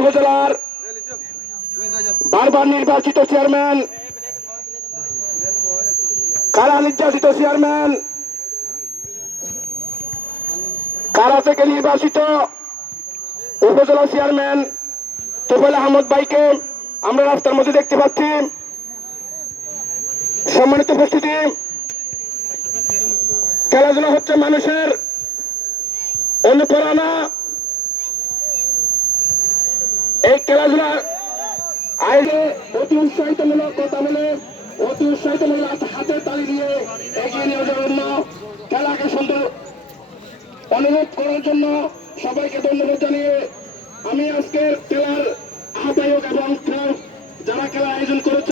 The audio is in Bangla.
উপজেলার বারবার নির্বাচিত চেয়ারম্যান, কারা নির্যাতিত চেয়ারম্যান, কারা থেকে নির্বাচিত, উপজেলা চেয়ারম্যান তোফেল আহমদ ভাইকে আমরা রাস্তার মধ্যে দেখতে পাচ্ছি। সম্মানিত উপস্থিতি, খেলাধুলা হচ্ছে মানুষের অনুপ্রেরণা। খেলাধুলা আইনে অতি উৎসাহিতমূলক কথা বলে, অতি উৎসাহিতমূলক হাতে তালি দিয়ে এগিয়ে নিয়ে যাওয়ার জন্য খেলাকে সুন্দর অনুরোধ করার জন্য সবাইকে ধন্যবাদ জানিয়ে আমি আজকে খেলার আহ্বায়ক এবং যারা খেলা আয়োজন করেছে